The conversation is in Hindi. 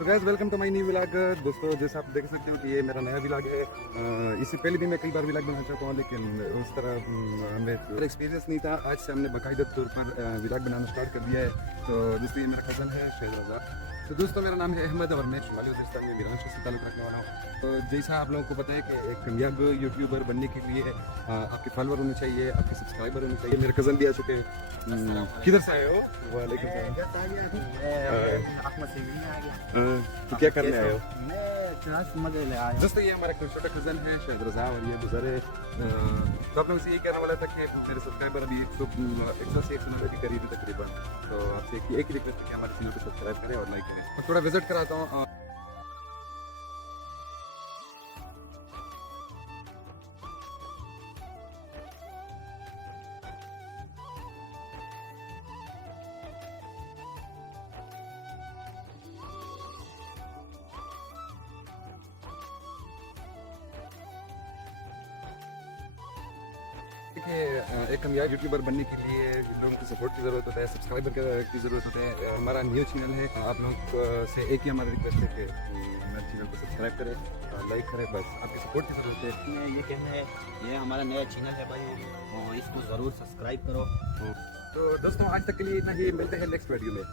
So guys welcome to my new vlog. दोस्तों जैसे आप देख सकते हो कि ये मेरा नया व्लॉग है। इससे पहले भी मैं कई बार व्लॉग बनाना चाहता हूँ, लेकिन उस तरह हमें एक्सपीरियंस नहीं था। आज से हमने बाकायदा तौर पर व्लॉग बनाना स्टार्ट कर दिया है। तो दोस्तों ये मेरा कज़न है शहद रज़ा। तो दोस्तों मेरा नाम है अहमद और मैं शुमाली वज़ीरिस्तान में मीरान शहर से ताल्लुक़ रखने वाला हूँ। तो जैसा आप लोगों को पता है कि एक कामयाब यूट्यूबर बनने के लिए आपके फॉलोअर होने चाहिए, आपके सब्सक्राइबर होने चाहिए। मेरे कज़न भी आ चुके हैं। किधर से आए हो? वालेकुम तो क्या करने आए हो? दोस्तों ये हमारा छोटा कज़न है शहद रज़ा और ये गुजरे। तो आप लोगों से यही कहने वाला था कि मेरे सब्सक्राइबर अभी 100 से 190 के करीब है तकरीबन। तो आपसे एक ही रिक्वेस्ट है कि हमारे चैनल को सब्सक्राइब करें और लाइक करें। मैं थोड़ा विजिट कराता हूँ। देखिए एक कामयाब यूट्यूबर बनने के लिए लोगों की सपोर्ट की ज़रूरत होता है, सब्सक्राइबर की ज़रूरत होता है। हमारा न्यू चैनल है, आप लोग से एक ही हमारा रिक्वेस्ट है कि हमारे चैनल को सब्सक्राइब करें, लाइक करें। बस आपकी सपोर्ट की ज़रूरत है। मैं ये कहना है, ये हमारा नया चैनल है भाई, और इसको ज़रूर सब्सक्राइब करो। तो दोस्तों आज तक के लिए इतना ही, मिलते हैं नेक्स्ट वीडियो में।